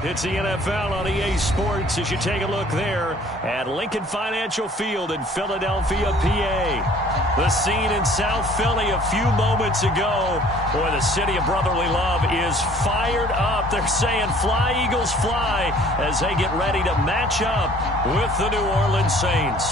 It's the NFL on EA Sports as you take a look there at Lincoln Financial Field in Philadelphia, PA. The scene in South Philly a few moments ago. Boy, the city of brotherly love is fired up. They're saying fly, Eagles, fly as they get ready to match up with the New Orleans Saints.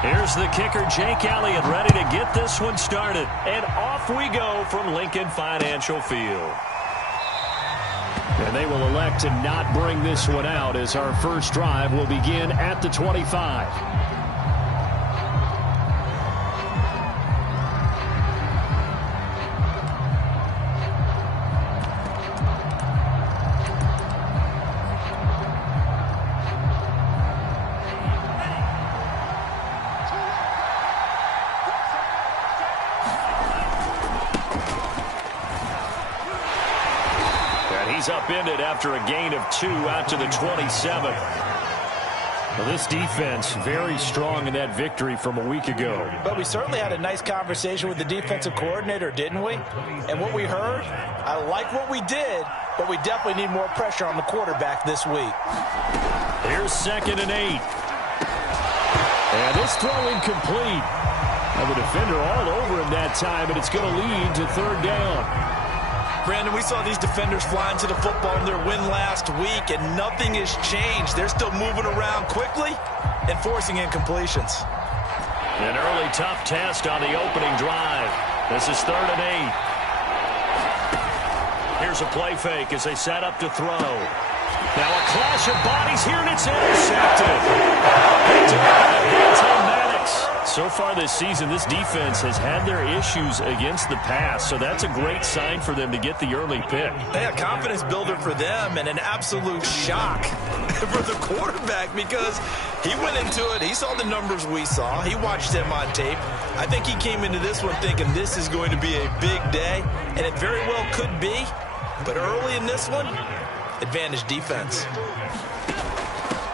Here's the kicker, Jake Elliott, ready to get this one started. And off we go from Lincoln Financial Field. And they will elect to not bring this one out as our first drive will begin at the 25. He's upended after a gain of 2 out to the 27. Well, this defense very strong in that victory from a week ago. But we certainly had a nice conversation with the defensive coordinator, didn't we? And what we heard, I like what we did, but we definitely need more pressure on the quarterback this week. Here's 2nd and 8. And this throw incomplete. And the defender all over him that time, and it's going to lead to 3rd down. Brandon, we saw these defenders flying to the football in their win last week, and nothing has changed. They're still moving around quickly and forcing incompletions. An early tough test on the opening drive. This is 3rd and 8. Here's a play fake as they set up to throw. Now a clash of bodies here, and it's intercepted. So far this season, this defense has had their issues against the pass, so that's a great sign for them to get the early pick. Yeah, confidence builder for them and an absolute shock for the quarterback because he went into it. He saw the numbers we saw. He watched them on tape. I think he came into this one thinking this is going to be a big day, and it very well could be. But early in this one, advantage defense.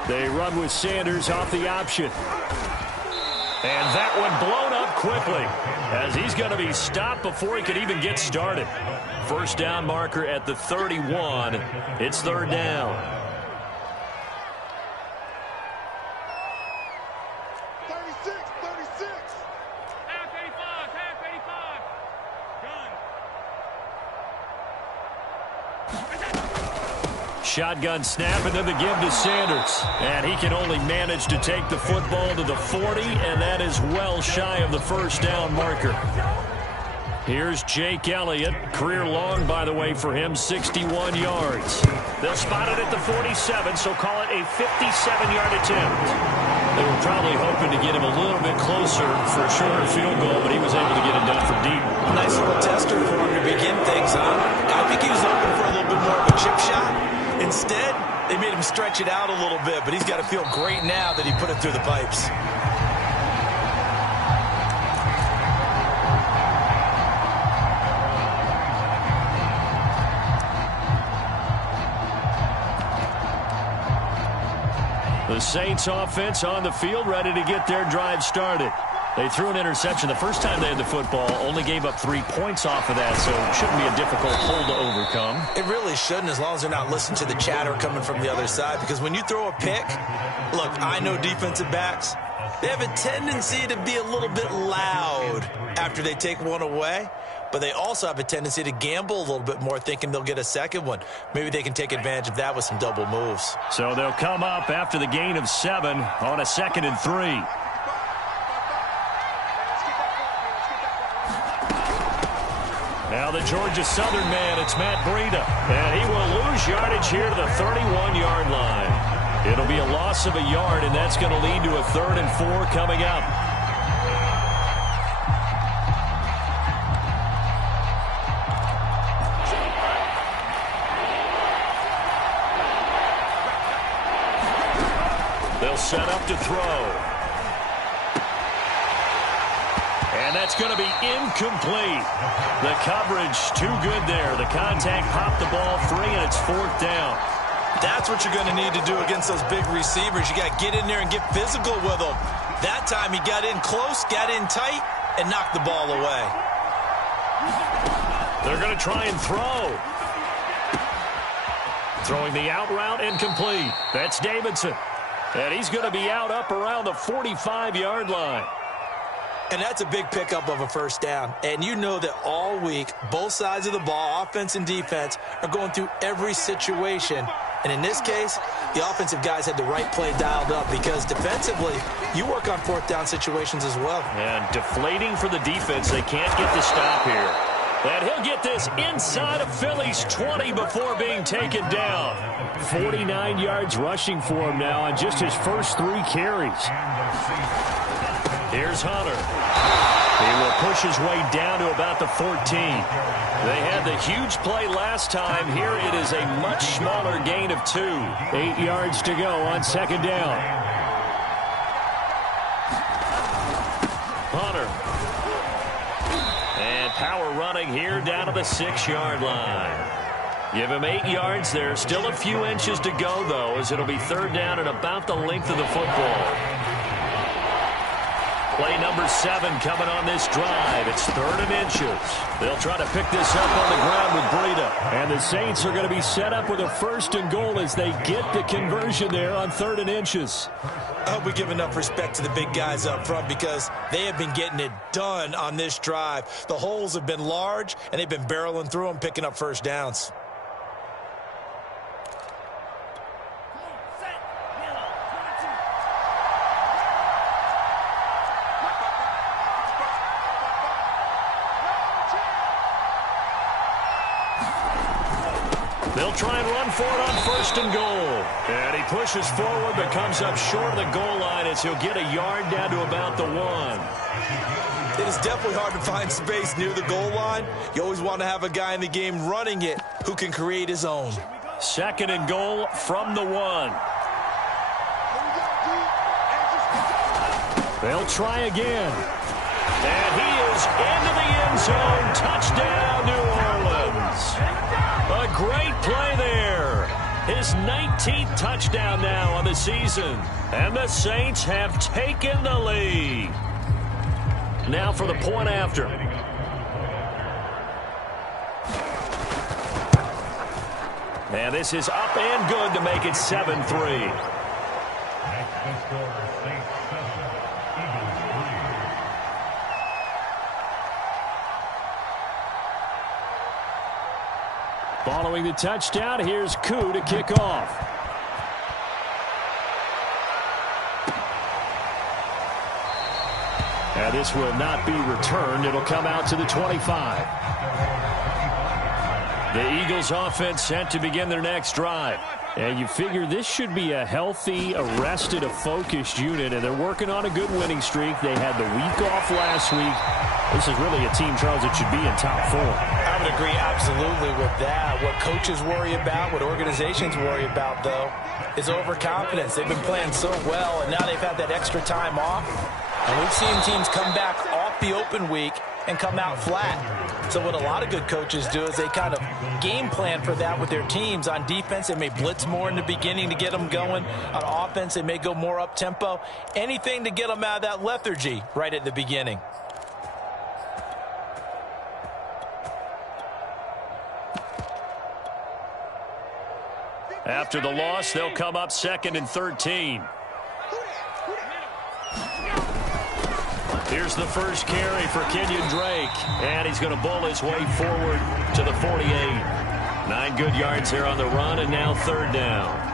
They run with Sanders off the option. And that one blown up quickly as he's going to be stopped before he could even get started. First down marker at the 31. It's 3rd down. 36. Half 85. Shotgun snap, and then the give to Sanders. And he can only manage to take the football to the 40, and that is well shy of the first down marker. Here's Jake Elliott. Career long, by the way, for him, 61 yards. They'll spot it at the 47, so call it a 57-yard attempt. They were probably hoping to get him a little bit closer for a shorter field goal, but he was able to get it done from deep. Nice little tester for him to begin things on. I think he was hoping for a little bit more of a chip shot. Instead, they made him stretch it out a little bit, but he's got to feel great now that he put it through the pipes. The Saints offense on the field, ready to get their drive started. They threw an interception the first time they had the football, only gave up 3 points off of that, so it shouldn't be a difficult pull to overcome. It really shouldn't, as long as they're not listening to the chatter coming from the other side, because when you throw a pick, look, I know defensive backs, they have a tendency to be a little bit loud after they take one away, but they also have a tendency to gamble a little bit more, thinking they'll get a second one. Maybe they can take advantage of that with some double moves. So they'll come up after the gain of 7 on a 2nd and 3. Now the Georgia Southern man, it's Matt Breida. And he will lose yardage here to the 31-yard line. It'll be a loss of a yard, and that's going to lead to a 3rd and 4 coming up. They'll set up to throw. And And that's going to be incomplete. The coverage too good there. The contact popped the ball free, and it's 4th down. That's what you're going to need to do against those big receivers. You got to get in there and get physical with them. That time he got in close, got in tight, and knocked the ball away. They're going to try and throw. Throwing the out route incomplete. That's Davidson. And he's going to be out up around the 45-yard line. And that's a big pickup of a first down. And you know that all week, both sides of the ball, offense and defense, are going through every situation. And in this case, the offensive guys had the right play dialed up because defensively, you work on 4th down situations as well. And deflating for the defense. They can't get the stop here. And he'll get this inside of Philly's 20 before being taken down. 49 yards rushing for him now on just his first 3 carries. Here's Hunter. He will push his way down to about the 14. They had the huge play last time. Here it is a much smaller gain of 2. 8 yards to go on 2nd down. Hunter. And power running here down to the 6-yard line. Give him 8 yards there. Still a few inches to go, though, as it'll be 3rd down and about the length of the football. Play number 7 coming on this drive. It's 3rd and inches. They'll try to pick this up on the ground with Breida. And the Saints are going to be set up with a 1st and goal as they get the conversion there on 3rd and inches. I hope we give enough respect to the big guys up front because they have been getting it done on this drive. The holes have been large, and they've been barreling through them, picking up first downs. They'll try and run for it on 1st and goal. And he pushes forward but comes up short of the goal line as he'll get a yard down to about the 1. It is definitely hard to find space near the goal line. You always want to have a guy in the game running it who can create his own. 2nd and goal from the 1. They'll try again. And he is into the end zone. Touchdown, New Orleans. A great play there. His 19th touchdown now on the season. And the Saints have taken the lead. Now for the point after. And this is up and good to make it 7-3. Following the touchdown, here's Koo to kick off. And this will not be returned. It'll come out to the 25. The Eagles offense set to begin their next drive. And you figure this should be a healthy, arrested, a focused unit, and they're working on a good winning streak. They had the week off last week. This is really a team, Charles, that should be in top 4. I would agree absolutely with that. What coaches worry about, what organizations worry about, though, is overconfidence. They've been playing so well, and now they've had that extra time off. And we've seen teams come back off the open week and come out flat. So what a lot of good coaches do is they kind of game plan for that with their teams. On defense, they may blitz more in the beginning to get them going. On offense, they may go more up-tempo. Anything to get them out of that lethargy right at the beginning. After the loss, they'll come up 2nd and 13. Here's the first carry for Kenyon Drake. And he's going to bowl his way forward to the 48. 9 good yards here on the run, and now 3rd down.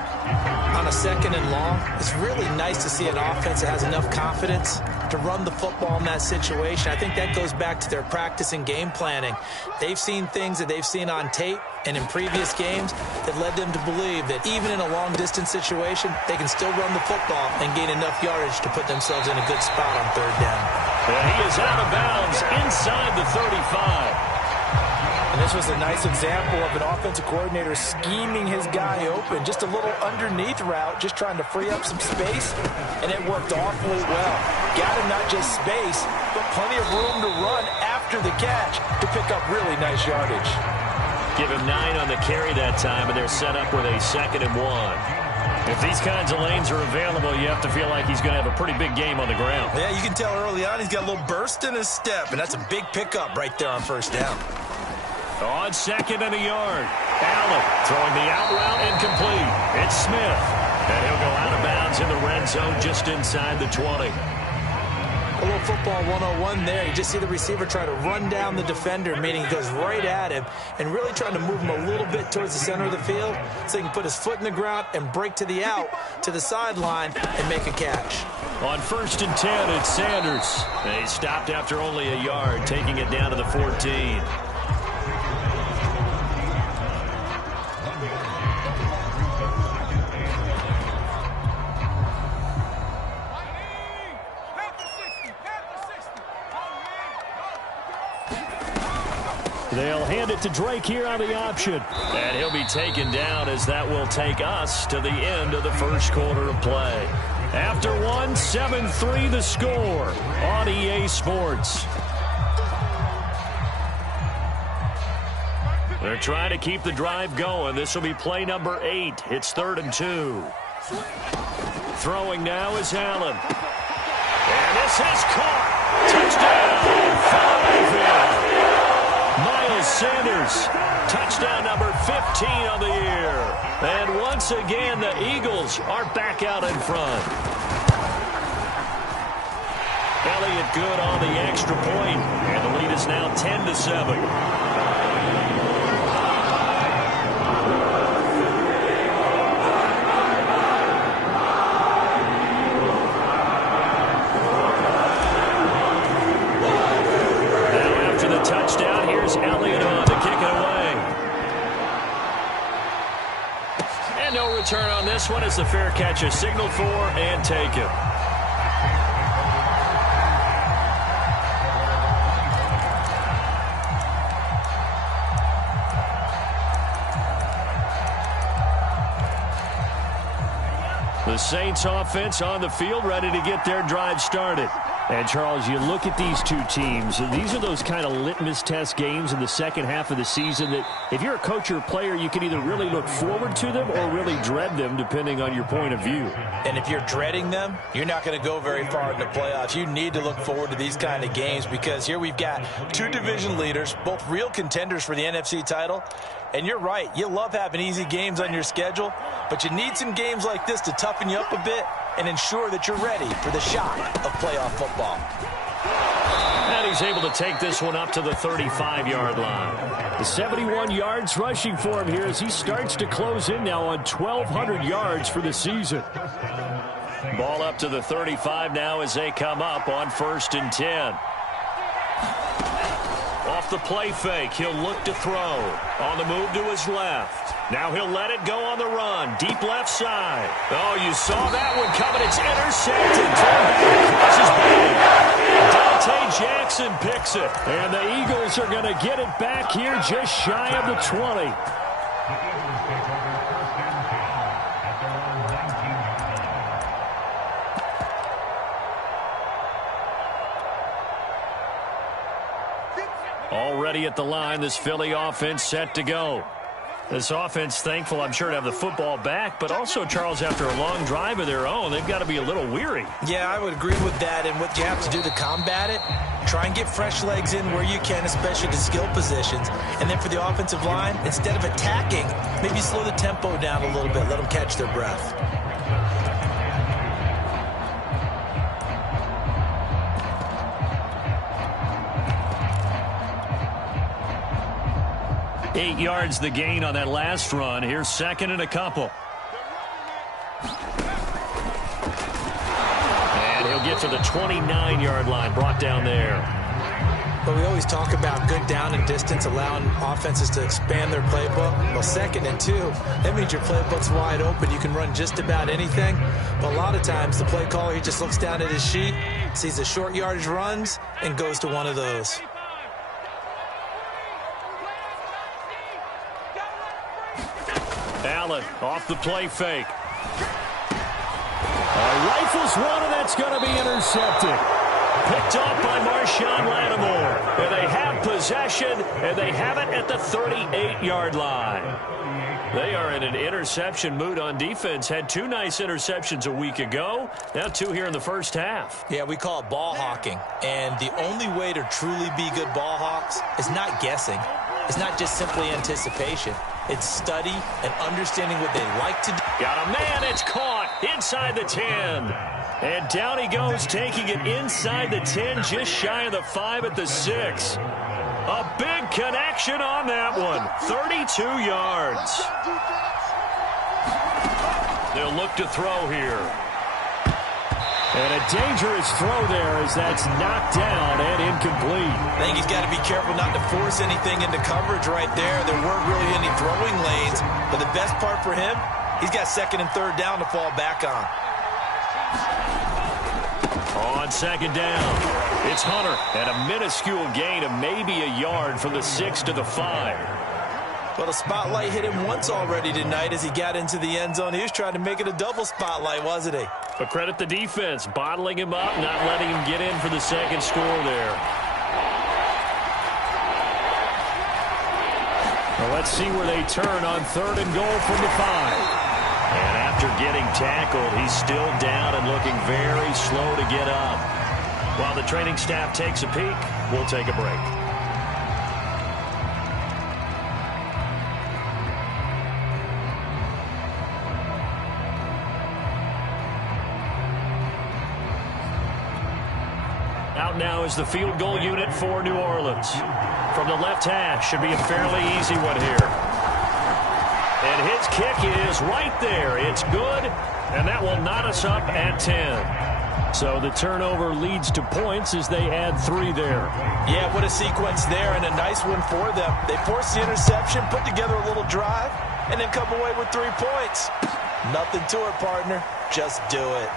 On a 2nd and long, it's really nice to see an offense that has enough confidence to run the football in that situation. I think that goes back to their practice and game planning. They've seen things that they've seen on tape and in previous games that led them to believe that even in a long-distance situation, they can still run the football and gain enough yardage to put themselves in a good spot on 3rd down. And he is out of bounds inside the 35. And this was a nice example of an offensive coordinator scheming his guy open. Just a little underneath route, just trying to free up some space, and it worked awfully well. got him not just space, but plenty of room to run after the catch to pick up really nice yardage. Give him 9 on the carry that time, and they're set up with a 2nd and 1. If these kinds of lanes are available, you have to feel like he's going to have a pretty big game on the ground. Yeah, you can tell early on he's got a little burst in his step, and that's a big pickup right there on first down. On 2nd and a yard, Allen throwing the out route incomplete. It's Smith, and he'll go out of bounds in the red zone just inside the 20. A little football 101 there. You just see the receiver try to run down the defender, meaning he goes right at him and really trying to move him a little bit towards the center of the field so he can put his foot in the ground and break to the out, to the sideline, and make a catch. On 1st and 10, it's Sanders. They stopped after only a yard, taking it down to the 14. They'll hand it to Drake here on the option. And he'll be taken down as that will take us to the end of the first quarter of play. After 1, 7-3 the score on EA Sports. They're trying to keep the drive going. This will be play number 8. It's 3rd and 2. Throwing now is Allen. And this is caught. Touchdown. 5. Miles Sanders, touchdown number 15 on the year. And once again, the Eagles are back out in front. Elliott good on the extra point, and the lead is now 10-7. Touchdown. Here's Elliott on to kick it away. And no return on this one as the fair catch is signaled for and taken. The Saints offense on the field ready to get their drive started. And, Charles, you look at these two teams, these are those kind of litmus test games in the second half of the season that if you're a coach or a player, you can either really look forward to them or really dread them, depending on your point of view. And if you're dreading them, you're not going to go very far in the playoffs. You need to look forward to these kind of games because here we've got two division leaders, both real contenders for the NFC title. And you're right, you love having easy games on your schedule, but you need some games like this to toughen you up a bit and ensure that you're ready for the shock of playoff football. And he's able to take this one up to the 35-yard line. The 71 yards rushing for him here as he starts to close in now on 1,200 yards for the season. Ball up to the 35 now as they come up on 1st and 10. Off the play fake, he'll look to throw. On the move to his left. Now he'll let it go on the run. Deep left side. Oh, you saw that one coming. It's intercepted. Crosses back. Dante Jackson picks it. And the Eagles are going to get it back here just shy of the 20. Already at the line, this Philly offense set to go. This offense thankful, I'm sure, to have the football back, but also, Charles, after a long drive of their own, they've got to be a little weary. Yeah, I would agree with that, and what you have to do to combat it, try and get fresh legs in where you can, especially to skill positions. And then for the offensive line, instead of attacking, maybe slow the tempo down a little bit, let them catch their breath. Eight yards the gain on that last run. Here's 2nd and a couple. And he'll get to the 29-yard line, brought down there. But we always talk about good down and distance, allowing offenses to expand their playbook. Well, 2nd and 2, that means your playbook's wide open. You can run just about anything. But a lot of times, the play caller, he just looks down at his sheet, sees the short yardage runs, and goes to one of those. Allen off the play fake. A Rifles one, and that's going to be intercepted. Picked off by Marshawn Lattimore. And they have possession, and they have it at the 38-yard line. They are in an interception mood on defense. Had 2 nice interceptions a week ago. Now 2 here in the first half. Yeah, we call it ball hawking. And the only way to truly be good ball hawks is not guessing. It's not just simply anticipation. It's study and understanding what they like to do. Got a man. It's caught inside the 10. And down he goes, taking it inside the 10, just shy of the 5 at the 6. A big connection on that one. 32 yards. They'll look to throw here. And a dangerous throw there as that's knocked down and incomplete. I think he's got to be careful not to force anything into coverage right there. There weren't really any throwing lanes. But the best part for him, he's got 2nd and 3rd down to fall back on. On 2nd down, it's Hunter at a minuscule gain of maybe a yard from the 6 to the 5. Well, the spotlight hit him once already tonight as he got into the end zone. He was trying to make it a double spotlight, wasn't he? But credit the defense, bottling him up, not letting him get in for the 2nd score there. Well, let's see where they turn on 3rd and goal from the 5. And after getting tackled, he's still down and looking very slow to get up. While the training staff takes a peek, we'll take a break. Out now is the field goal unit for New Orleans. From the left hash, should be a fairly easy one here. And his kick is right there. It's good, and that will knot us up at 10. So the turnover leads to points as they add 3 there. Yeah, what a sequence there, and a nice one for them. They force the interception, put together a little drive, and then come away with 3 points. Nothing to it, partner. Just do it.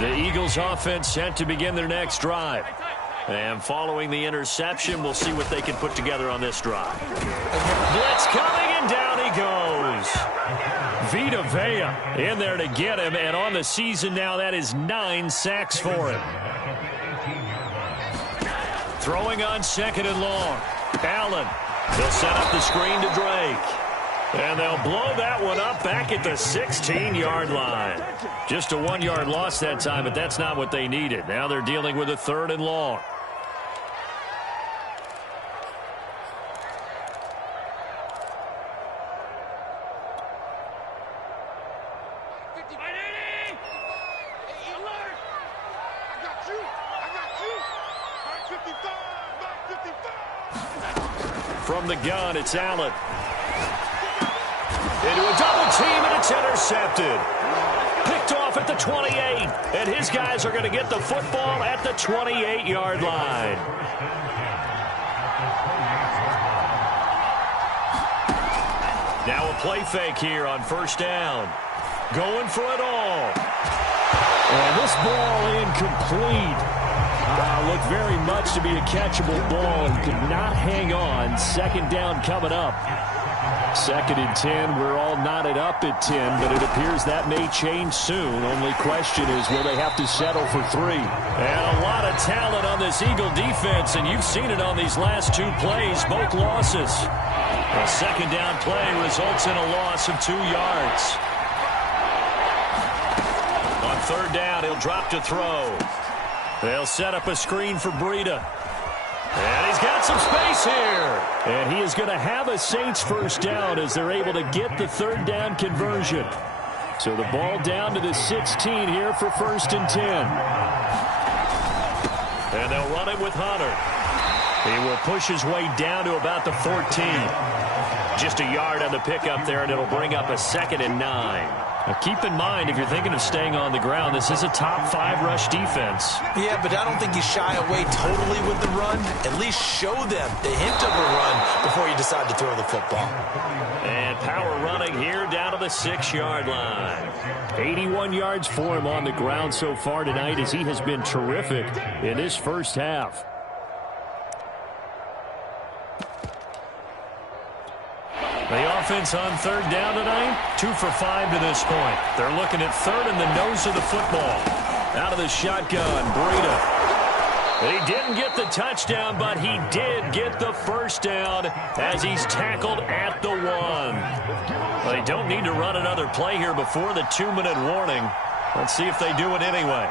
The Eagles offense set to begin their next drive. And following the interception, we'll see what they can put together on this drive. Blitz coming, and down he goes. Vita Vea in there to get him, and on the season now, that is 9 sacks for him. Throwing on 2nd and long. Allen. They'll set up the screen to Drake. And they'll blow that one up back at the 16-yard line. Just a 1-yard loss that time, but that's not what they needed. Now they're dealing with a 3rd and long. From the gun, it's Allen. Into a double team, and it's intercepted. Picked off at the 28, and his guys are going to get the football at the 28-yard line. Now a play fake here on 1st down. Going for it all. And this ball incomplete. Looked very much to be a catchable ball. He could not hang on. 2nd down coming up. 2nd and 10. We're all knotted up at 10, but it appears that may change soon. Only question is, will they have to settle for 3? And a lot of talent on this Eagle defense, and you've seen it on these last 2 plays, both losses. A 2nd down play results in a loss of 2 yards. On 3rd down, he'll drop to throw. They'll set up a screen for Breida. And he's got some space here. And he is going to have a Saints 1st down as they're able to get the 3rd down conversion. So the ball down to the 16 here for 1st and 10. And they'll run it with Hunter. He will push his way down to about the 14. Just a yard on the pickup there, and it'll bring up a 2nd and 9. Now keep in mind, if you're thinking of staying on the ground, this is a top 5 rush defense. Yeah, but I don't think you shy away totally with the run. At least show them the hint of a run before you decide to throw the football. And power running here down to the 6-yard line. 81 yards for him on the ground so far tonight, as he has been terrific in this first half. The offense on 3rd down tonight, 2 for 5 to this point. They're looking at 3rd in the nose of the football. Out of the shotgun, Breida. He didn't get the touchdown, but he did get the first down as he's tackled at the 1. Well, they don't need to run another play here before the 2-minute warning. Let's see if they do it anyway.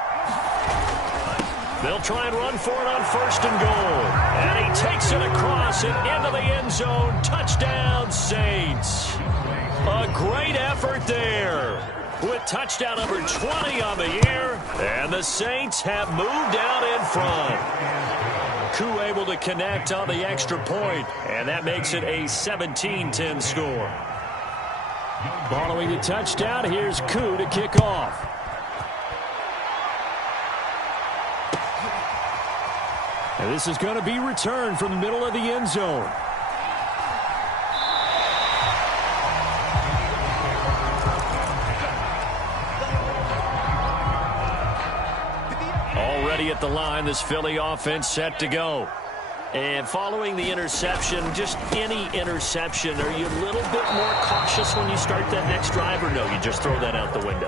They'll try and run for it on 1st and goal. And he takes it across and into the end zone. Touchdown, Saints. A great effort there with touchdown number 20 on the year. And the Saints have moved out in front. Koo able to connect on the extra point, and that makes it a 17-10 score. Following the touchdown, here's Koo to kick off. And this is going to be returned from the middle of the end zone. Already at the line, this Philly offense set to go. And following the interception, just any interception, are you a little bit more cautious when you start that next drive, or no, you just throw that out the window?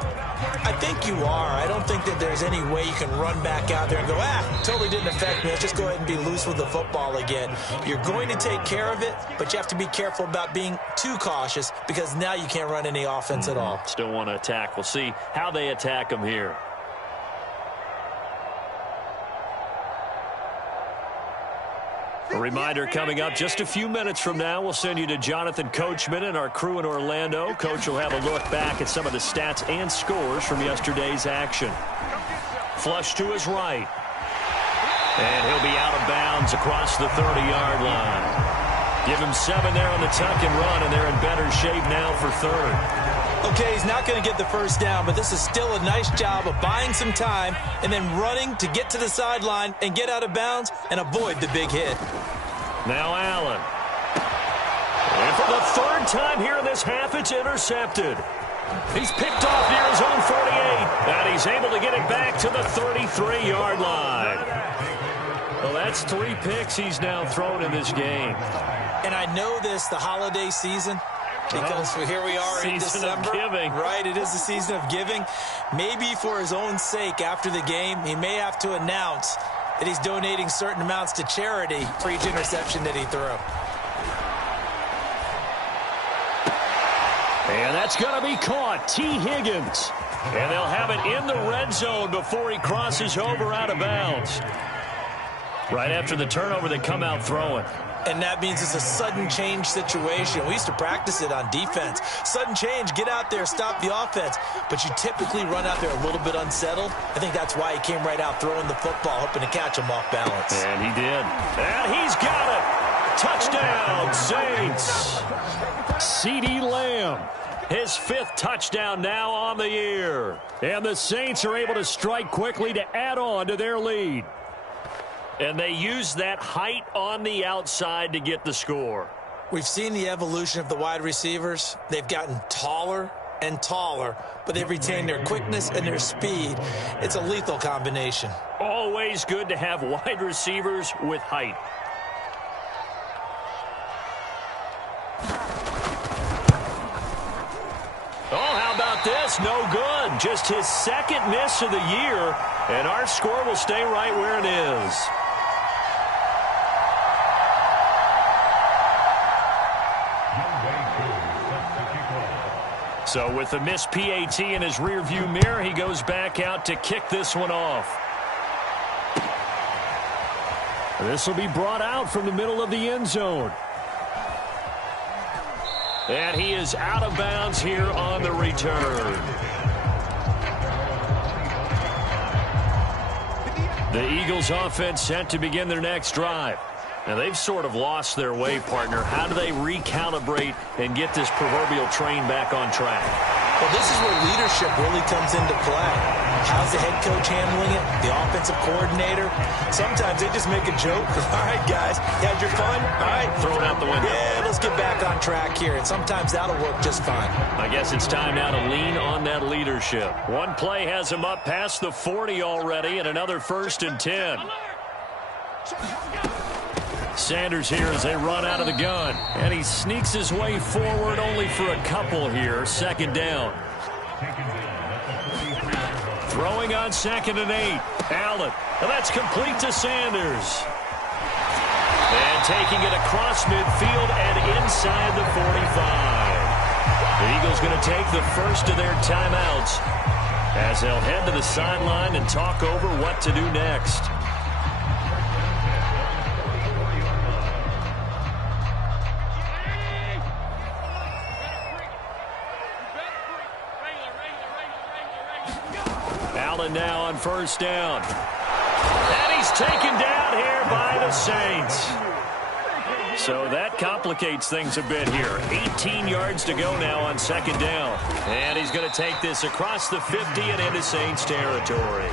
I think you are. I don't think that there's any way you can run back out there and go, totally didn't affect me. Let's just go ahead and be loose with the football again. You're going to take care of it, but you have to be careful about being too cautious, because now you can't run any offense at all. Still want to attack. We'll see how they attack them here. A reminder coming up just a few minutes from now, we'll send you to Jonathan Coachman and our crew in Orlando. Coach will have a look back at some of the stats and scores from yesterday's action. Flush to his right. And he'll be out of bounds across the 30-yard line. Give him 7 there on the tuck and run, and they're in better shape now for 3rd. Okay, he's not going to get the first down, but this is still a nice job of buying some time and then running to get to the sideline and get out of bounds and avoid the big hit. Now Allen. And for the 3rd time here in this half, it's intercepted. He's picked off near his own 48, and he's able to get it back to the 33-yard line. Well, that's 3 picks he's now thrown in this game. And I know this, the holiday season, because here we are in December. Right, it is the season of giving. Maybe for his own sake after the game, he may have to announce that he's donating certain amounts to charity for each interception that he threw. And that's going to be caught. T. Higgins. And they'll have it in the red zone before he crosses over out of bounds. Right after the turnover, they come out throwing. And that means it's a sudden change situation. We used to practice it on defense. Sudden change, get out there, stop the offense. But you typically run out there a little bit unsettled. I think that's why he came right out throwing the football, hoping to catch him off balance. And he did. And he's got it. Touchdown, Saints. CeeDee Lamb. His 5th touchdown now on the year. And the Saints are able to strike quickly to add on to their lead. And they use that height on the outside to get the score. We've seen the evolution of the wide receivers. They've gotten taller and taller, but they've retained their quickness and their speed. It's a lethal combination. Always good to have wide receivers with height. Oh, how about this? No good. Just his 2nd miss of the year, and our score will stay right where it is. So with the missed PAT in his rearview mirror, he goes back out to kick this one off. This will be brought out from the middle of the end zone. And he is out of bounds here on the return. The Eagles offense set to begin their next drive. Now, they've sort of lost their way, partner. How do they recalibrate and get this proverbial train back on track? Well, this is where leadership really comes into play. How's the head coach handling it? The offensive coordinator? Sometimes they just make a joke. All right, guys, you had your fun? All right. Throw it out the window. Yeah, let's get back on track here. And sometimes that'll work just fine. I guess it's time now to lean on that leadership. One play has him up past the 40 already, and another 1st and 10. Sanders here as they run out of the gun. And he sneaks his way forward only for a couple here. 2nd down. Throwing on 2nd and 8. Allen. And that's complete to Sanders. And taking it across midfield and inside the 45. The Eagles going to take the first of their timeouts as they'll head to the sideline and talk over what to do next. Allen now on 1st down. And he's taken down here by the Saints. So that complicates things a bit here. 18 yards to go now on 2nd down. And he's going to take this across the 50 and into Saints territory.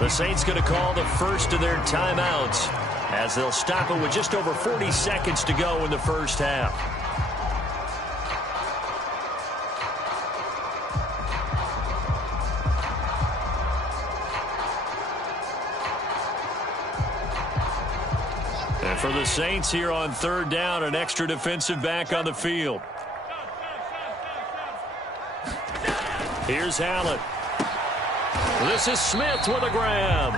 The Saints going to call the first of their timeouts as they'll stop it with just over 40 seconds to go in the first half. And for the Saints here on 3rd down, an extra defensive back on the field. Here's Allen. This is Smith with a grab.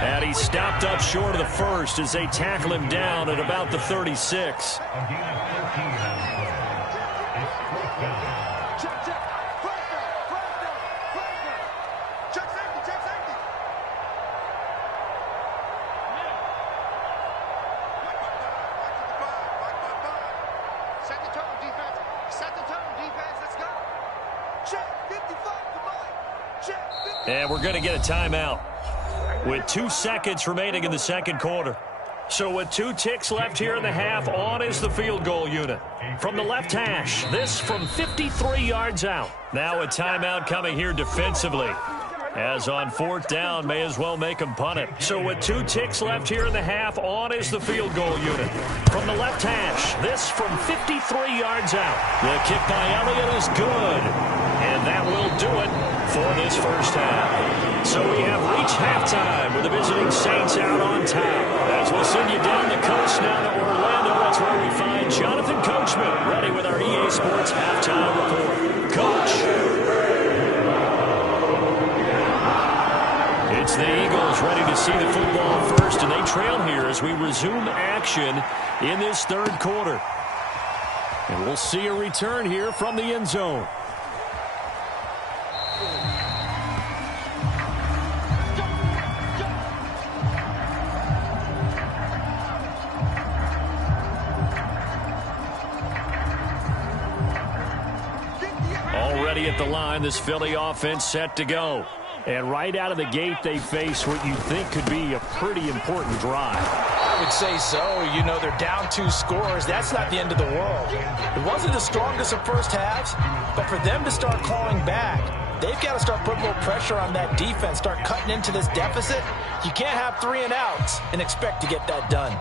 And he stopped up short of the 1st as they tackle him down at about the 36. And we're going to get a timeout with 2 seconds remaining in the 2nd quarter. So with 2 ticks left here in the half, on is the field goal unit. From the left hash, this from 53 yards out. Now a timeout coming here defensively. As on 4th down, may as well make him punt it. So with 2 ticks left here in the half, on is the field goal unit. From the left hash, this from 53 yards out. The kick by Elliott is good. And that will do it for this first half. So we have reached halftime with the visiting Saints out on top. As we'll send you down the coast now to Orlando, that's where we find Jonathan Coachman ready with our EA Sports halftime report. Coach. It's the Eagles ready to see the football first, and they trail here as we resume action in this 3rd quarter. And we'll see a return here from the end zone. Already at the line, this Philly offense set to go. And right out of the gate, they face what you think could be a pretty important drive. I would say so. You know, they're down 2 scores. That's not the end of the world. It wasn't the strongest of first halves, but for them to start clawing back, they've got to start putting a little pressure on that defense, start cutting into this deficit. You can't have 3 and outs and expect to get that done.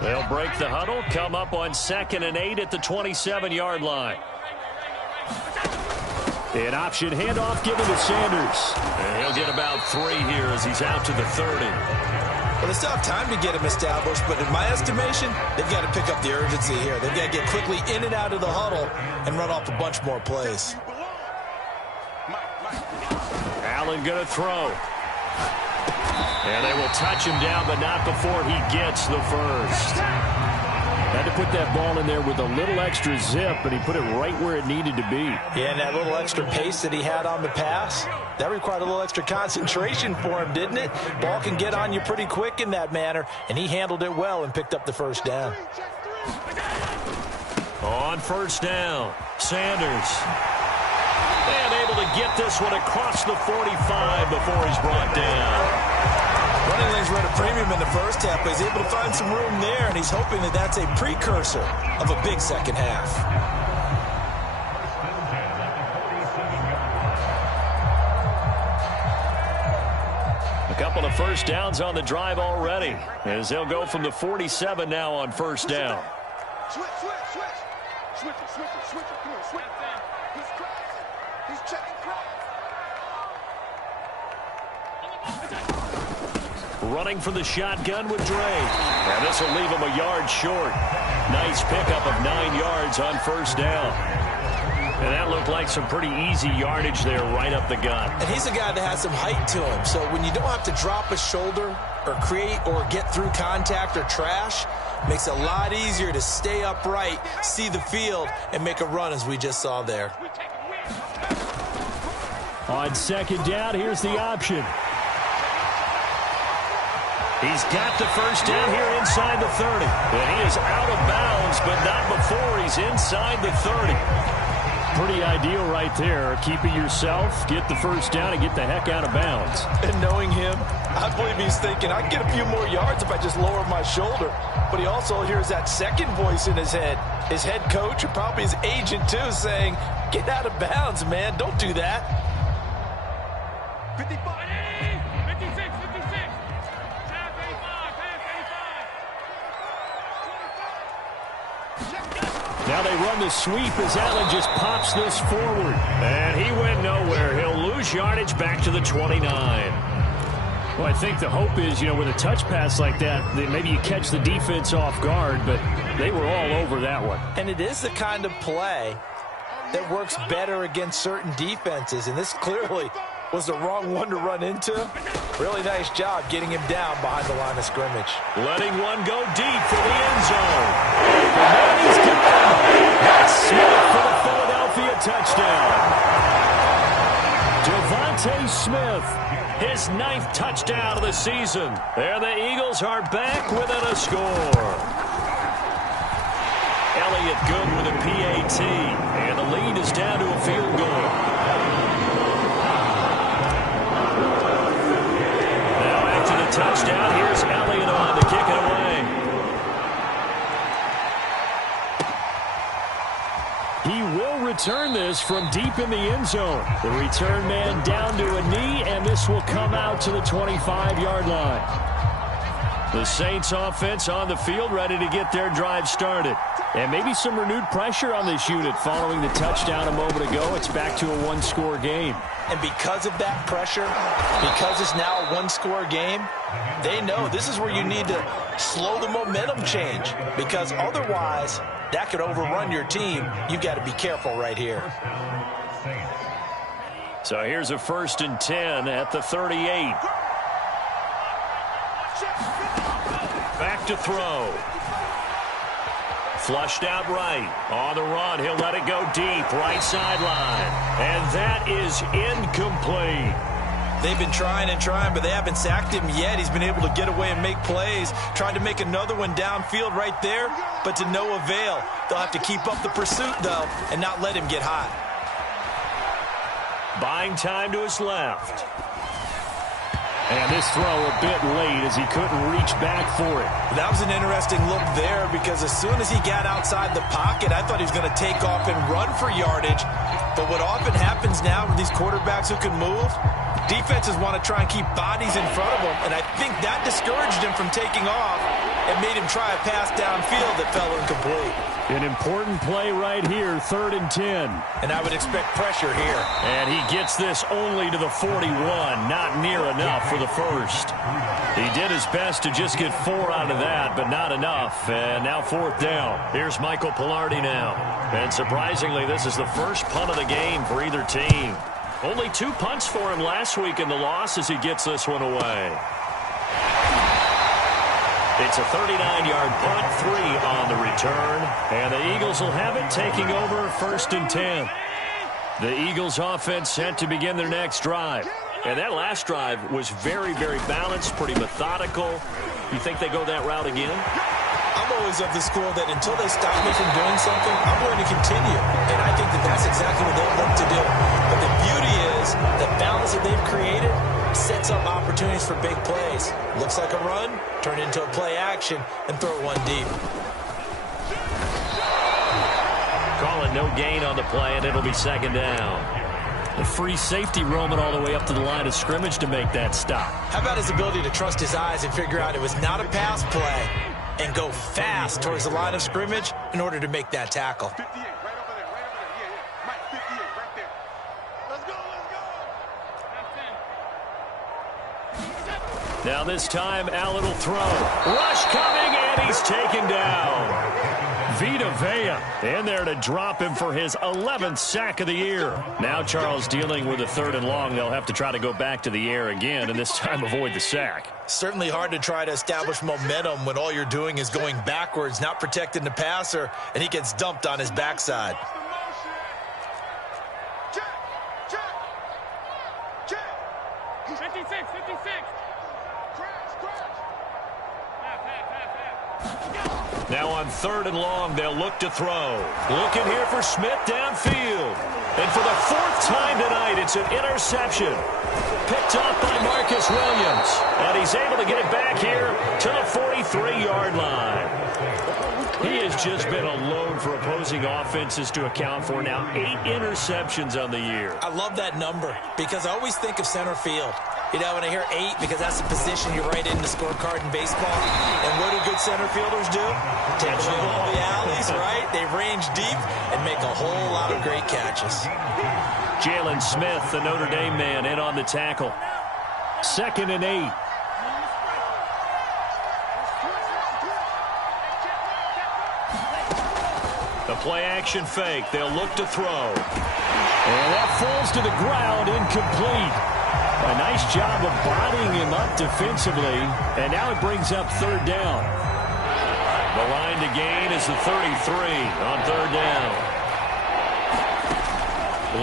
They'll break the huddle, come up on 2nd and 8 at the 27-yard line. An option handoff given to Sanders. And he'll get about 3 here as he's out to the 30. Well, they still have time to get him established, but in my estimation, they've got to pick up the urgency here. They've got to get quickly in and out of the huddle and run off a bunch more plays. Allen going to throw. And they will touch him down, but not before he gets the first. Had to put that ball in there with a little extra zip, but he put it right where it needed to be. Yeah, and that little extra pace that he had on the pass, that required a little extra concentration for him, didn't it? Ball can get on you pretty quick in that manner, and he handled it well and picked up the first down. On 1st down, Sanders. And able to get this one across the 45 before he's brought down. Running lanes were at a premium in the first half, but he's able to find some room there, and he's hoping that that's a precursor of a big second half. couple of first downs on the drive already, as they'll go from the 47 now on first down. Switch. Switch it. Come on, switch it. He's crossing. He's checking cross. Running for the shotgun with Dre. And this will leave him a yard short. Nice pickup of 9 yards on first down. And that looked like some pretty easy yardage there right up the gut. And he's a guy that has some height to him. So when you don't have to drop a shoulder or create or get through contact or trash, makes it a lot easier to stay upright, see the field, and make a run as we just saw there. On second down, here's the option. He's got the first down here inside the 30. And he is out of bounds, but not before he's inside the 30. Pretty ideal right there. Keep it yourself, get the first down, and get the heck out of bounds. And knowing him, I believe he's thinking, I can get a few more yards if I just lower my shoulder. But he also hears that second voice in his head. His head coach, or probably his agent too, saying, get out of bounds, man. Don't do that. 55. 56. Now they run the sweep as Allen just pops this forward. And he went nowhere. He'll lose yardage back to the 29. Well, I think the hope is, with a touch pass like that maybe you catch the defense off guard, but they were all over that one. And it is the kind of play that works better against certain defenses, and this clearly was the wrong one to run into. Really nice job getting him down behind the line of scrimmage. Letting one go deep for the end zone. And then he's gone. That's Smith for the Philadelphia touchdown. Devontae Smith, his 9th touchdown of the season. There the Eagles are back within a score. Elliott good with a PAT, and the lead is down to a field goal. Now after the touchdown, here's Elliott on to kick it away. He will return this from deep in the end zone. The return man down to a knee, and this will come out to the 25-yard line. The Saints offense on the field ready to get their drive started. And maybe some renewed pressure on this unit following the touchdown a moment ago. It's back to a one-score game. And because of that pressure, because it's now a one-score game, they know this is where you need to slow the momentum change. Because otherwise, that could overrun your team. You've got to be careful right here. So here's a 1st and 10 at the 38. Back to throw. Flushed out right. On the run, he'll let it go deep. Right sideline. And that is incomplete. They've been trying and trying, but they haven't sacked him yet. He's been able to get away and make plays. Tried to make another one downfield right there, but to no avail. They'll have to keep up the pursuit, though, and not let him get hot. Buying time to his left. And this throw a bit late as he couldn't reach back for it. That was an interesting look there because as soon as he got outside the pocket, I thought he was going to take off and run for yardage. But what often happens now with these quarterbacks who can move, defenses want to try and keep bodies in front of them. And I think that discouraged him from taking off and made him try a pass downfield that fell incomplete. An important play right here, 3rd and 10. And I would expect pressure here. And he gets this only to the 41, not near enough for the first. He did his best to just get 4 out of that, but not enough. And now 4th down. Here's Michael Pilardi now. And surprisingly, this is the first punt of the game for either team. Only 2 punts for him last week in the loss as he gets this one away. It's a 39-yard punt, 3 on the return. And the Eagles will have it, taking over 1st and 10. The Eagles offense set to begin their next drive. And that last drive was very, very balanced, pretty methodical. You think they go that route again? I'm always of the school that until they stop me from doing something, I'm going to continue. And I think that that's exactly what they'll look to do. But the beauty is the balance that they've created sets up opportunities for big plays. Looks like a run, turn it into a play action, and throw one deep. Call it no gain on the play, and it'll be 2nd down. A free safety roaming all the way up to the line of scrimmage to make that stop. How about his ability to trust his eyes and figure out it was not a pass play and go fast towards the line of scrimmage in order to make that tackle. 58, right over there, right over there. Yeah. Mike, 58, right there. Let's go. Now this time, Allen will throw. Rush coming, and he's taken down. Vita Vea in there to drop him for his 11th sack of the year. Now Charles dealing with a 3rd and long. They'll have to try to go back to the air again, and this time avoid the sack. Certainly hard to try to establish momentum when all you're doing is going backwards, not protecting the passer, and he gets dumped on his backside. Check. 56. Now on 3rd and long, they'll look to throw. Looking here for Smith downfield. And for the 4th time tonight, it's an interception. Picked off by Marcus Williams. And he's able to get it back here to the 43-yard line. He has just been a load for opposing offenses to account for. Now 8 interceptions on the year. I love that number because I always think of center field. You know, when I hear 8, because that's the position you write in the scorecard in baseball. And what do good center fielders do? Take the ball in the alleys, right? They range deep and make a whole lot of great catches. Jalen Smith, the Notre Dame man, in on the tackle. 2nd and 8. The play-action fake. They'll look to throw. And that falls to the ground, incomplete. A nice job of bodying him up defensively. And now it brings up 3rd down. The line to gain is the 33 on 3rd down.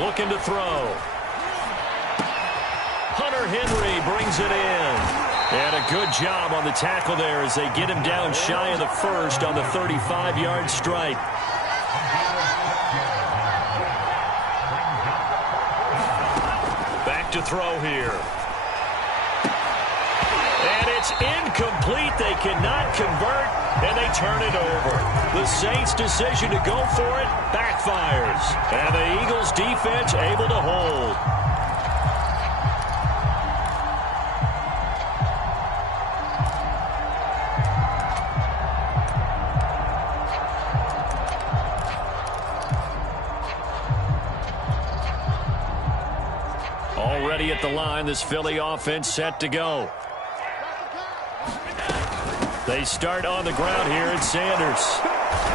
Looking to throw. Hunter Henry brings it in. And a good job on the tackle there as they get him down shy of the 1st on the 35-yard stripe. Back to throw here. And it's incomplete. They cannot convert, and they turn it over. The Saints' decision to go for it backfires. And the Eagles' defense able to hold. Already at the line, this Philly offense set to go. They start on the ground here at Sanders.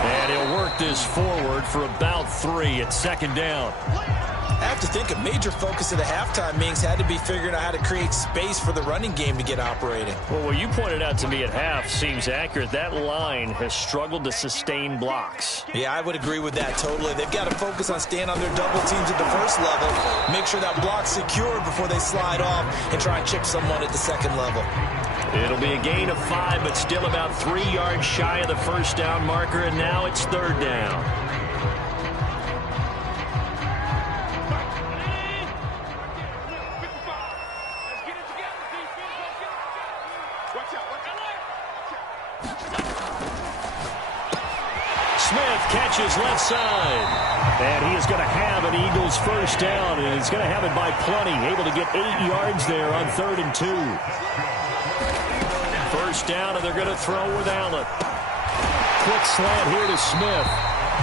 And he'll work this forward for about 3 at 2nd down. I have to think a major focus of the halftime meetings had to be figuring out how to create space for the running game to get operating. Well, what you pointed out to me at half seems accurate. That line has struggled to sustain blocks. Yeah, I would agree with that totally. They've got to focus on staying on their double teams at the 1st level, make sure that block's secured before they slide off and try and chip someone at the 2nd level. It'll be a gain of 5, but still about 3 yards shy of the 1st down marker, and now it's 3rd down. Smith catches left side. And he is going to have an Eagles 1st down, and he's going to have it by plenty. Able to get 8 yards there on 3rd and 2. 1st down, and they're going to throw with Allen. Quick slant here to Smith.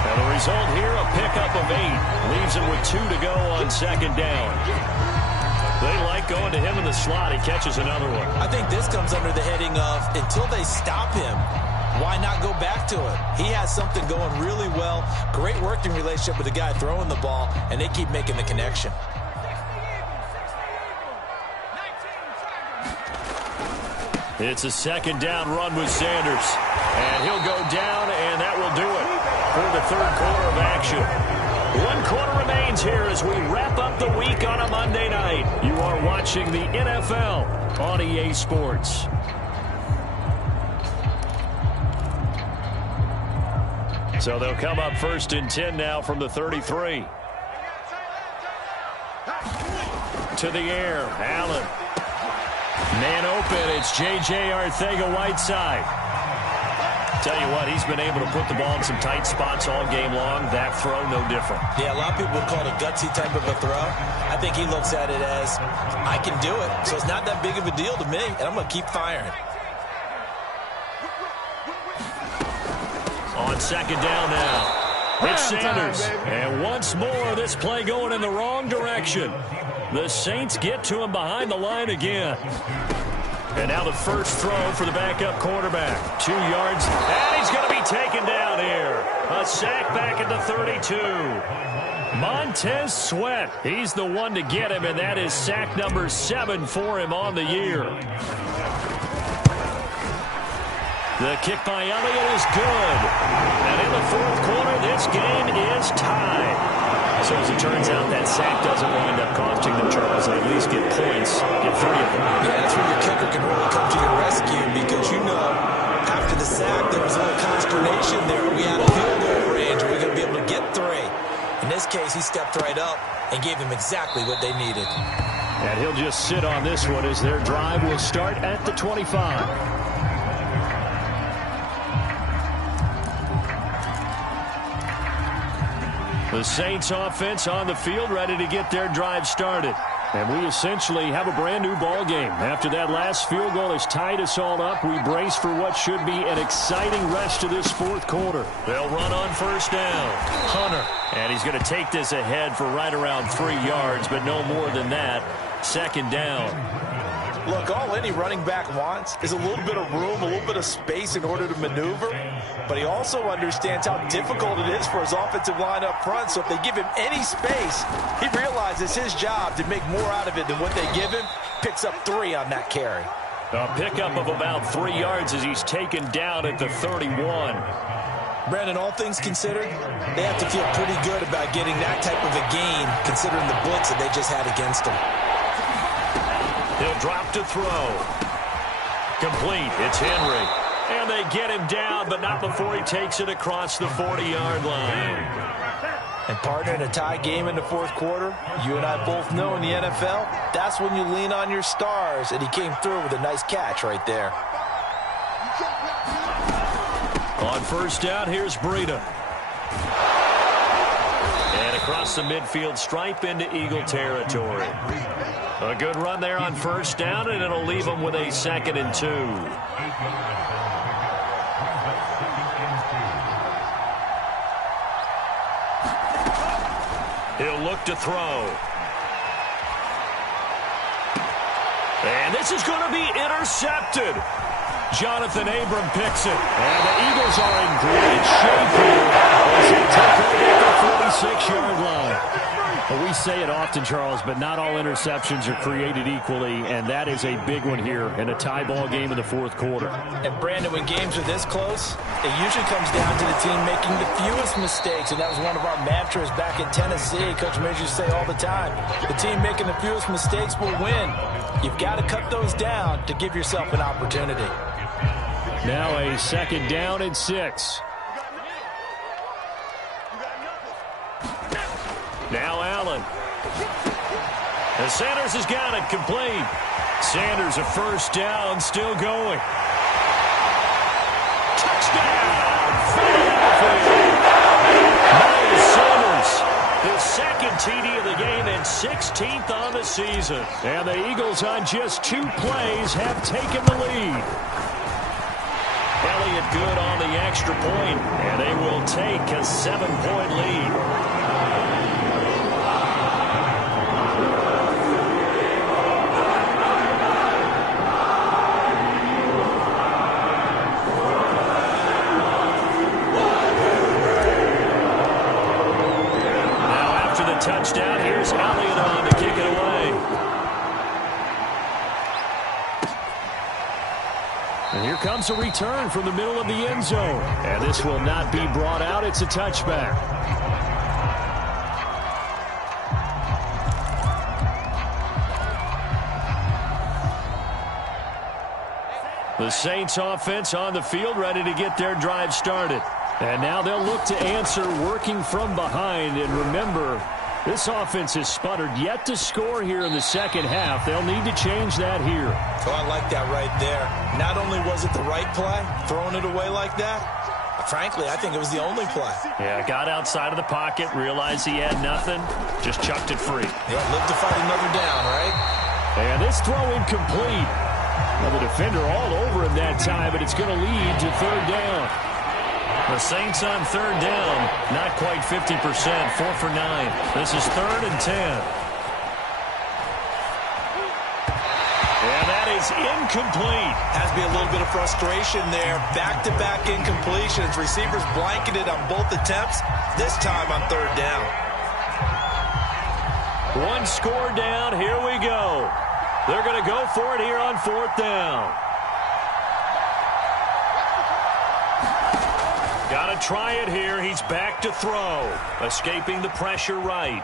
And the result here, a pickup of 8. Leaves him with 2 to go on 2nd down. They like going to him in the slot. He catches another one. I think this comes under the heading of until they stop him, why not go back to it? He has something going really well. Great working relationship with the guy throwing the ball, and they keep making the connection. It's a 2nd down run with Sanders. And he'll go down, and that will do it for the 3rd quarter of action. 1 quarter remains here as we wrap up the week on a Monday night. You are watching the NFL on EA Sports. So they'll come up 1st and 10 now from the 33. To the air, Allen. Man open, it's J.J. Arcega-Whiteside. Tell you what, he's been able to put the ball in some tight spots all game long. That throw, no different. Yeah, a lot of people would call it a gutsy type of a throw. I think he looks at it as, I can do it, so it's not that big of a deal to me, and I'm going to keep firing. On second down now. It's Sanders. And once more, this play going in the wrong direction. The Saints get to him behind the line again. And now the first throw for the backup quarterback. 2 yards, and he's going to be taken down here. A sack back at the 32. Montez Sweat, he's the one to get him, and that is sack number 7 for him on the year. The kick by Elliott is good. And in the fourth quarter, this game is tied. So as it turns out, that sack doesn't wind up costing them, Charles. They at least get points, get 3 of them. Yeah, that's where your kicker can really come to your rescue because, you know, after the sack, there was a little consternation there. Are we out of field goal range? Are we going to be able to get 3? In this case, he stepped right up and gave them exactly what they needed. And he'll just sit on this one as their drive will start at the 25. The Saints offense on the field ready to get their drive started. And we essentially have a brand new ball game. After that last field goal has tied us all up, we brace for what should be an exciting rest of this fourth quarter. They'll run on first down. Hunter. And he's going to take this ahead for right around 3 yards, but no more than that. Second down. Look, all any running back wants is a little bit of room, a little bit of space in order to maneuver. But he also understands how difficult it is for his offensive line up front. So if they give him any space, he realizes his job to make more out of it than what they give him. Picks up 3 on that carry. A pickup of about 3 yards as he's taken down at the 31. Brandon, all things considered, they have to feel pretty good about getting that type of a gain, considering the blitz that they just had against them. He'll drop to throw. Complete. It's Henry. And they get him down, but not before he takes it across the 40-yard line. And partner, in a tie game in the fourth quarter, you and I both know in the NFL, that's when you lean on your stars. And he came through with a nice catch right there. On first down, here's Breida. And across the midfield stripe into Eagle territory. A good run there on first down, and it'll leave them with a 2nd and 2. He'll look to throw. And this is going to be intercepted. Jonathan Abram picks it. And the Eagles are in great shape here as they take over at the 46-yard line. Well, we say it often, Charles, but not all interceptions are created equally, and that is a big one here in a tie ball game in the fourth quarter. And, Brandon, when games are this close, it usually comes down to the team making the fewest mistakes, and that was one of our mantras back in Tennessee. Coach Major used to say all the time, the team making the fewest mistakes will win. You've got to cut those down to give yourself an opportunity. Now a 2nd down and 6. Now Allen. And Sanders has got it complete. Sanders a first down, still going. Touchdown! Philadelphia! Miles Sanders, his 2nd TD of the game and 16th on the season. And the Eagles on just 2 plays have taken the lead. Elliott good on the extra point, and they will take a 7-point lead. Touchdown. Here's Elliott on to kick it away. And here comes a return from the middle of the end zone. And this will not be brought out. It's a touchback. The Saints offense on the field ready to get their drive started. And now they'll look to answer working from behind. And remember, This offense has sputtered yet to score here in the second half. They'll need to change that here. Oh, I like that right there. Not only was it the right play, throwing it away like that, frankly, I think it was the only play. Yeah, got outside of the pocket, realized he had nothing, just chucked it free. Yeah, live to fight another down, right? And this throw incomplete. Well, the defender all over him that time, but it's going to lead to third down. The Saints on third down, not quite 50%, 4 for 9. This is 3rd and 10. And that is incomplete. Has to be a little bit of frustration there. Back-to-back incompletions. Receivers blanketed on both attempts, this time on third down. One score down, here we go. They're going to go for it here on 4th down. Got to try it here. He's back to throw. Escaping the pressure right.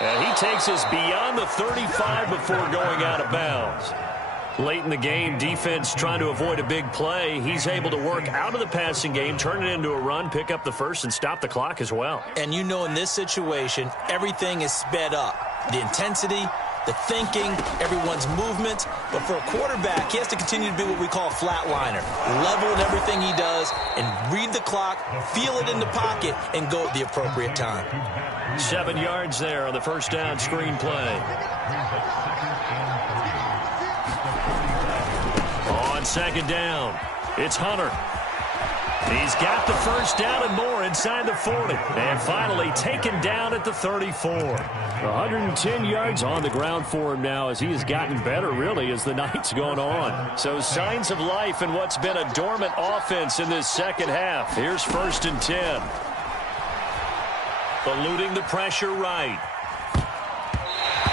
And he takes us beyond the 35 before going out of bounds. Late in the game, defense trying to avoid a big play. He's able to work out of the passing game, turn it into a run, pick up the first, and stop the clock as well. And you know in this situation, everything is sped up. The intensity, the thinking, everyone's movement. But for a quarterback, he has to continue to be what we call a flatliner. Level in everything he does and read the clock, feel it in the pocket, and go at the appropriate time. 7 yards there on the first down screen play. On second down, it's Hunter. He's got the first down and more inside the 40. And finally taken down at the 34. 110 yards on the ground for him now as he has gotten better, really, as the night's gone on. So signs of life in what's been a dormant offense in this second half. Here's 1st and 10. Eluding the pressure right.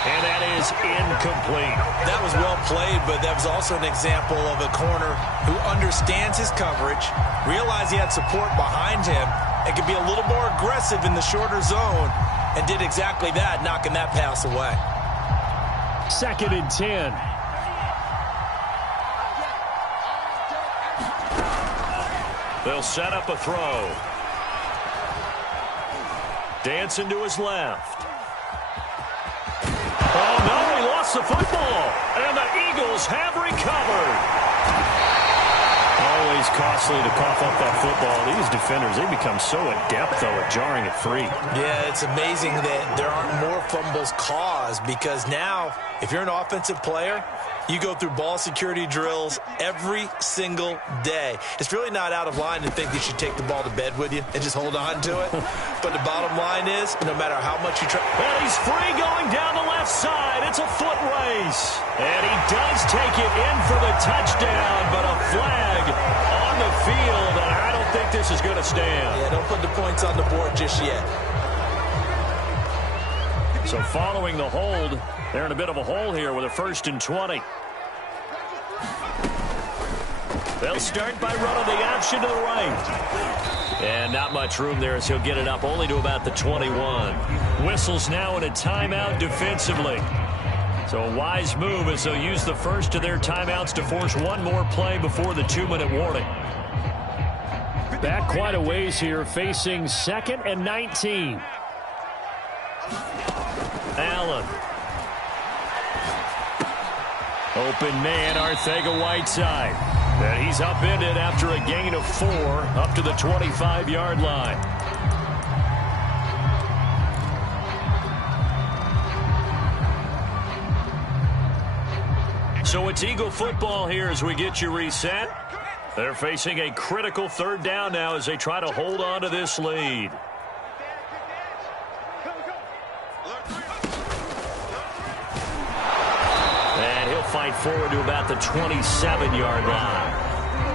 And that is incomplete. That was well played, but that was also an example of a corner who understands his coverage, realized he had support behind him, and could be a little more aggressive in the shorter zone, and did exactly that, knocking that pass away. 2nd and 10. They'll set up a throw. Dancing to his left. Oh, no, he lost the football. And the Eagles have recovered. Always costly to cough up that football. These defenders, they become so adept, though, at jarring it free. Yeah, it's amazing that there aren't more fumbles caused because now, if you're an offensive player, you go through ball security drills every single day. It's really not out of line to think you should take the ball to bed with you and just hold on to it. But the bottom line is, no matter how much you try... And he's free going down the left side. It's a foot race. And he does take it in for the touchdown, but a flag on the field, and I don't think this is going to stand. Yeah, don't put the points on the board just yet. So following the hold, they're in a bit of a hole here with a 1st and 20. They'll start by running the option to the right. And not much room there as he'll get it up only to about the 21. Whistles now in a timeout defensively. So a wise move as they'll use the first of their timeouts to force one more play before the 2-minute warning. Back quite a ways here, facing 2nd and 19. Allen. Open man, Arcega-Whiteside. And he's upended after a gain of 4 up to the 25-yard line. So it's Eagle football here as we get you reset. They're facing a critical 3rd down now as they try to hold on to this lead. And he'll fight forward to about the 27-yard line.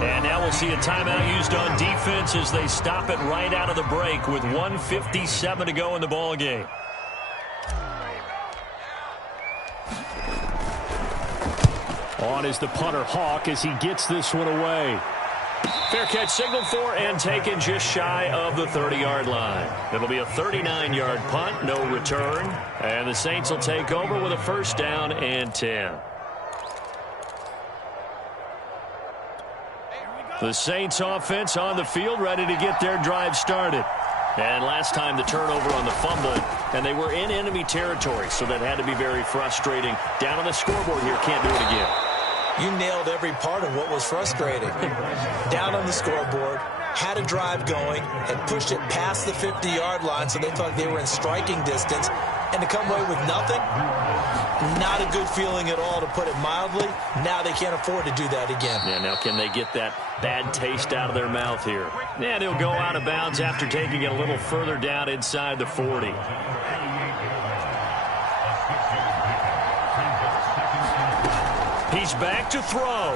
And now we'll see a timeout used on defense as they stop it right out of the break with 1:57 to go in the ballgame. On is the punter Hawk as he gets this one away. Fair catch signaled for and taken just shy of the 30-yard line. It'll be a 39-yard punt, no return. And the Saints will take over with a 1st down and 10. The Saints offense on the field ready to get their drive started. And last time the turnover on the fumble, and they were in enemy territory, so that had to be very frustrating. Down on the scoreboard here, can't do it again. You nailed every part of what was frustrating. Down on the scoreboard, had a drive going, had pushed it past the 50-yard line, so they thought they were in striking distance, and to come away with nothing, not a good feeling at all, to put it mildly. Now they can't afford to do that again. Yeah, now can they get that bad taste out of their mouth here? And he'll go out of bounds after taking it a little further down inside the 40. He's back to throw.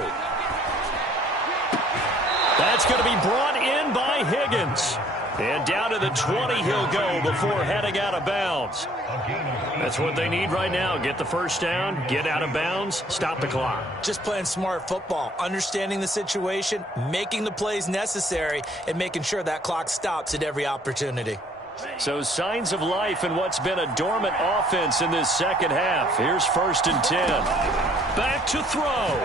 That's going to be brought in by Higgins. And down to the 20 he'll go before heading out of bounds. That's what they need right now. Get the first down, get out of bounds, stop the clock. Just playing smart football, understanding the situation, making the plays necessary, and making sure that clock stops at every opportunity. So signs of life in what's been a dormant offense in this second half. Here's 1st and 10. Back to throw.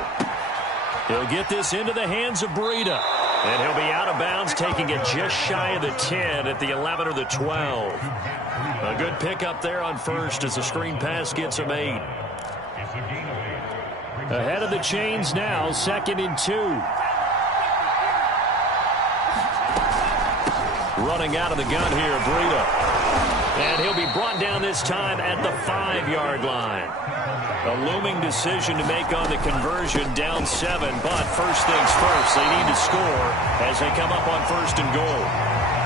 He'll get this into the hands of Breida. And he'll be out of bounds, taking it just shy of the 10 at the 11 or the 12. A good pickup there on first as the screen pass gets him 8. Ahead of the chains now, 2nd and 2. Running out of the gun here, Breida. And he'll be brought down this time at the 5-yard line. A looming decision to make on the conversion, down 7, but first things first, they need to score as they come up on 1st and goal.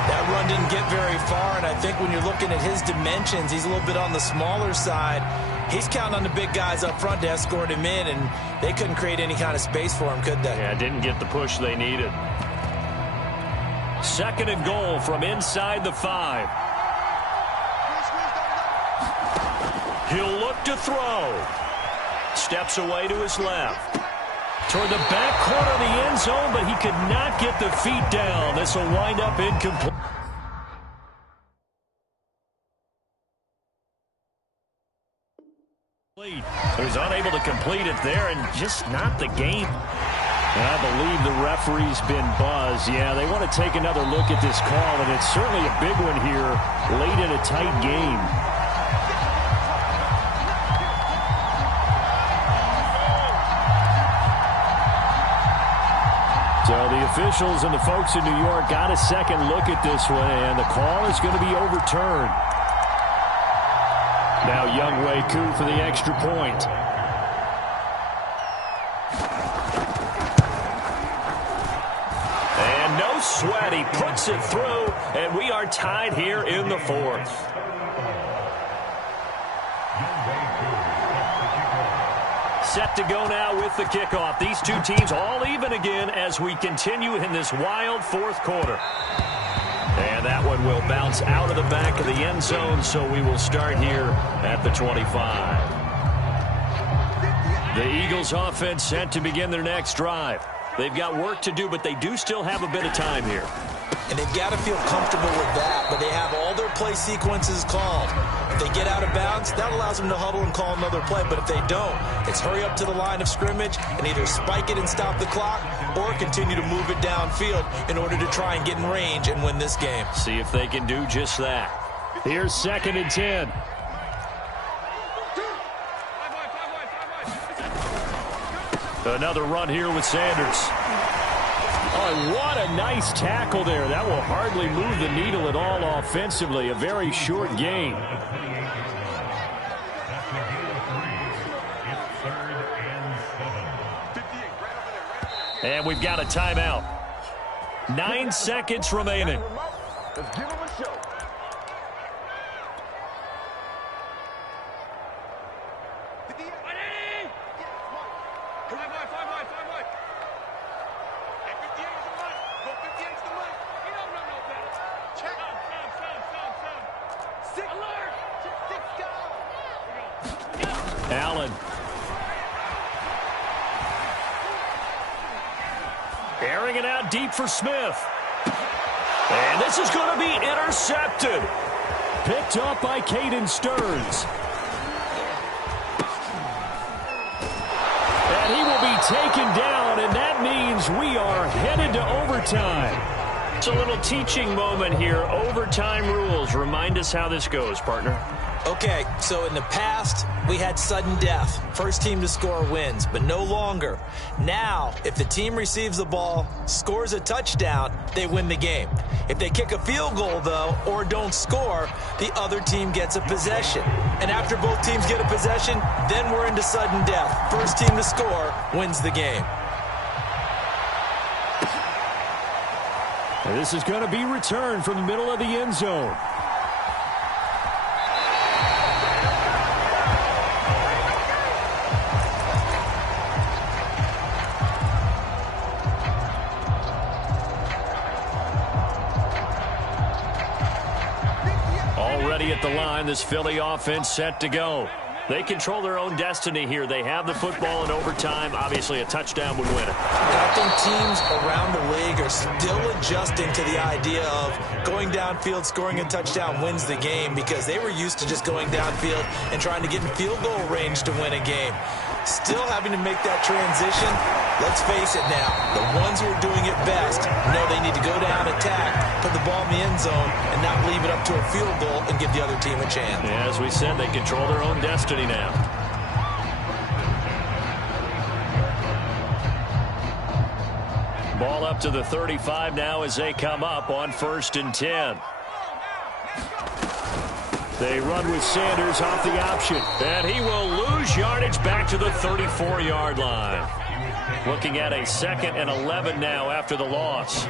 That run didn't get very far, and I think when you're looking at his dimensions, he's a little bit on the smaller side. He's counting on the big guys up front to escort him in, and they couldn't create any kind of space for him, could they? Yeah, didn't get the push they needed. 2nd and goal from inside the 5. He'll look to throw. Steps away to his left. Toward the back corner of the end zone, but he could not get the feet down. This will wind up incomplete. He was unable to complete it there, and just not the game. And I believe the referee's been buzzed. Yeah, they want to take another look at this call, and it's certainly a big one here late in a tight game. So the officials and the folks in New York got a second look at this one, and the call is going to be overturned. Now Younghoe Koo for the extra point. And no sweat, he puts it through, and we are tied here in the 4th. Set to go now with the kickoff. These two teams all even again as we continue in this wild 4th quarter. And that one will bounce out of the back of the end zone, so we will start here at the 25. The Eagles offense set to begin their next drive. They've got work to do, but they do still have a bit of time here. And they've got to feel comfortable with that, but they have all their play sequences called. If they get out of bounds, that allows them to huddle and call another play. But if they don't, it's hurry up to the line of scrimmage and either spike it and stop the clock or continue to move it downfield in order to try and get in range and win this game. See if they can do just that. Here's 2nd and 10. Another run here with Sanders. Oh, what a nice tackle there. That will hardly move the needle at all offensively. A very short game. And we've got a timeout. 9 seconds remaining. Let's give him a show. Allen. Airing it out deep for Smith. And this is going to be intercepted. Picked up by Caden Stearns. And he will be taken down, and that means we are headed to overtime. It's a little teaching moment here. Overtime rules. Remind us how this goes, partner. Okay, so in the past, we had sudden death. First team to score wins, but no longer. Now, if the team receives the ball, scores a touchdown, they win the game. If they kick a field goal, though, or don't score, the other team gets a possession. And after both teams get a possession, then we're into sudden death. First team to score wins the game. And this is going to be returned from the middle of the end zone. Already at the line, this Philly offense set to go. They control their own destiny here. They have the football in overtime. Obviously, a touchdown would win it. I think teams around the league are still adjusting to the idea of going downfield, scoring a touchdown wins the game, because they were used to just going downfield and trying to get in field goal range to win a game. Still having to make that transition. Let's face it now, the ones who are doing it best know they need to go down, attack, put the ball in the end zone, and not leave it up to a field goal and give the other team a chance. Yeah, as we said, they control their own destiny now. Ball up to the 35 now as they come up on 1st and 10. They run with Sanders off the option, and he will lose yardage back to the 34-yard line. Looking at a 2nd and 11 now after the loss.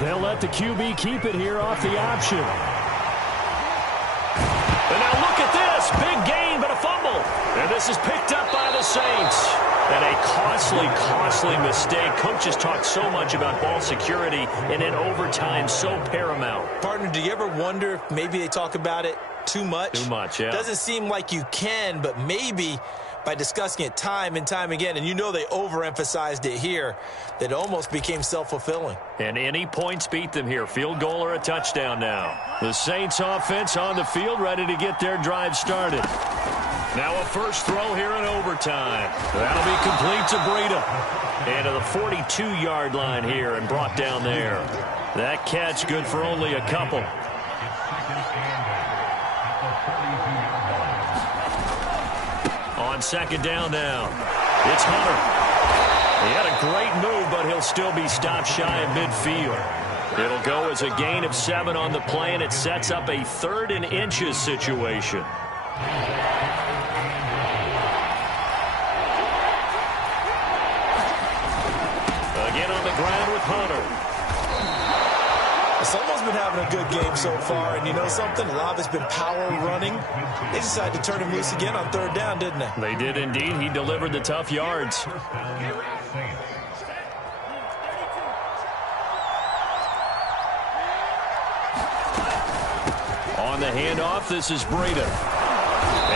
They'll let the QB keep it here off the option. And now look at this. Big gain, but a fumble. And this is picked up by the Saints. And a costly mistake. Coaches talk so much about ball security, and in overtime, so paramount. Partner, do you ever wonder if maybe they talk about it too much? Too much, yeah. Doesn't seem like you can, but maybe by discussing it time and time again, and you know they overemphasized it here, that almost became self-fulfilling. And any points beat them here. Field goal or a touchdown now. The Saints offense on the field, ready to get their drive started. Now a first throw here in overtime. That'll be complete to Breida. And to the 42-yard line here and brought down there. That catch good for only a couple. On 2nd down now, it's Hunter. He had a great move, but he'll still be stopped shy of midfield. It'll go as a gain of 7 on the play, and it sets up a 3rd and inches situation. Again on the ground with Hunter. Someone's been having a good game so far, and you know something? A lot of it's been power running. They decided to turn him loose again on 3rd down, didn't they? They did indeed. He delivered the tough yards. On the handoff, this is Breida.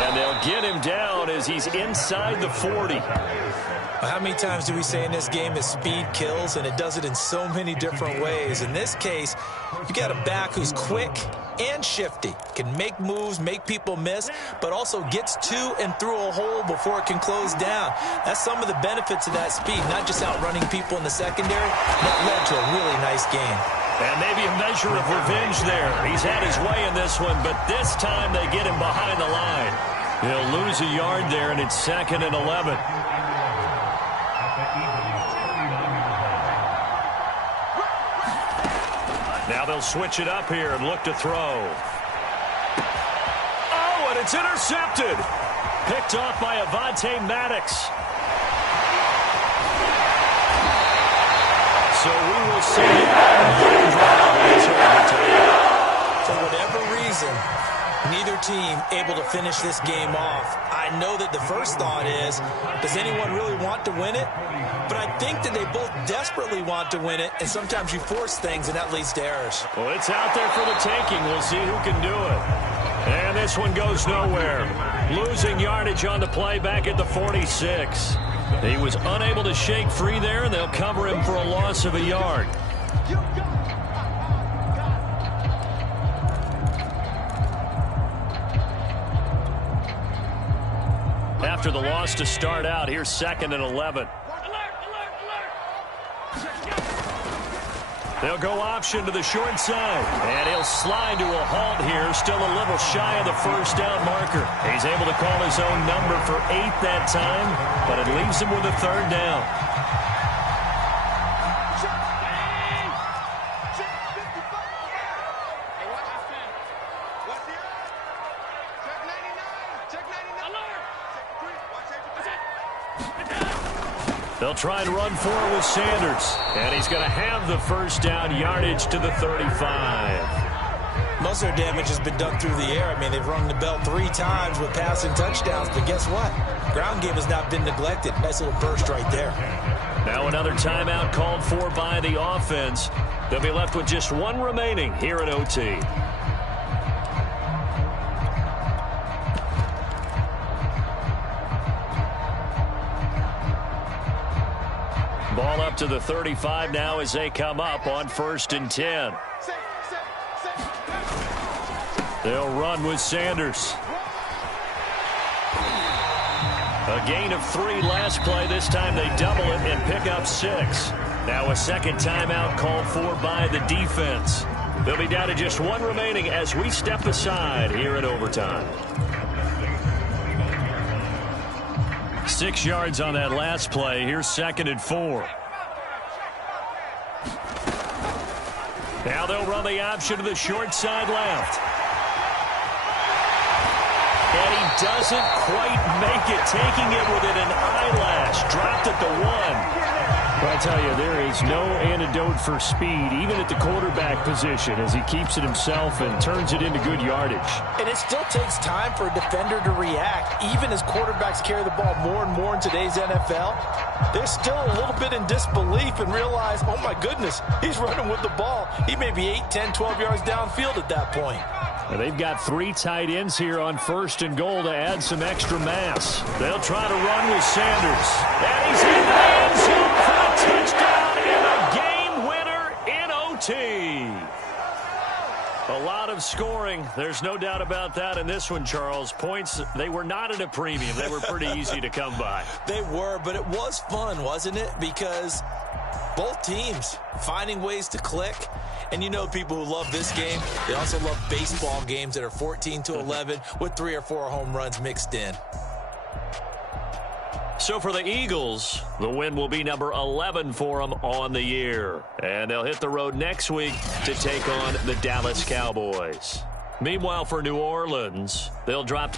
And they'll get him down as he's inside the 40. How many times do we say in this game that speed kills, and it does it in so many different ways? In this case, you got a back who's quick and shifty, can make moves, make people miss, but also gets to and through a hole before it can close down. That's some of the benefits of that speed, not just outrunning people in the secondary. That led to a really nice game. And maybe a measure of revenge there. He's had his way in this one, but this time they get him behind the line. He'll lose a yard there, and it's 2nd and 11. Now they'll switch it up here and look to throw. Oh, and it's intercepted. Picked off by Avonte Maddox. So we will see for whatever reason, neither team able to finish this game off. I know that the first thought is, does anyone really want to win it? But I think that they both desperately want to win it, and sometimes you force things, and that leads to errors. Well, it's out there for the taking. We'll see who can do it. And this one goes nowhere. Losing yardage on the play back at the 46. He was unable to shake free there, and they'll cover him for a loss of a yard. After the loss to start out, here's 2nd and 11. They'll go option to the short side. And he'll slide to a halt here, still a little shy of the first down marker. He's able to call his own number for 8 that time, but it leaves him with a third down. They'll try and run for it with Sanders. And he's going to have the first down yardage to the 35. Most of their damage has been done through the air. I mean, they've rung the bell 3 times with passing touchdowns. But guess what? Ground game has not been neglected. Nice little burst right there. Now another timeout called for by the offense. They'll be left with just 1 remaining here at OT. Ball up to the 35 now as they come up on 1st and 10. They'll run with Sanders. A gain of 3 last play. This time they double it and pick up 6. Now a second timeout called for by the defense. They'll be down to just 1 remaining as we step aside here in overtime. 6 yards on that last play. Here's 2nd and 4. Now they'll run the option to the short side left. And he doesn't quite make it, taking it within an eyelash. Dropped at the 1. Well, I tell you, there is no antidote for speed, even at the quarterback position, as he keeps it himself and turns it into good yardage. And it still takes time for a defender to react. Even as quarterbacks carry the ball more and more in today's NFL, they're still a little bit in disbelief and realize, oh my goodness, he's running with the ball. He may be 8, 10, 12 yards downfield at that point. They've got 3 tight ends here on 1st and goal to add some extra mass. They'll try to run with Sanders. And he's in the end zone for a touchdown and a game winner in OT. A lot of scoring. There's no doubt about that in this one, Charles. Points, they were not at a premium. They were pretty easy to come by. They were, but it was fun, wasn't it? Because both teams finding ways to click. And you know people who love this game, they also love baseball games that are 14-11 with 3 or 4 home runs mixed in. So for the Eagles, the win will be number 11 for them on the year. And they'll hit the road next week to take on the Dallas Cowboys. Meanwhile, for New Orleans, they'll drop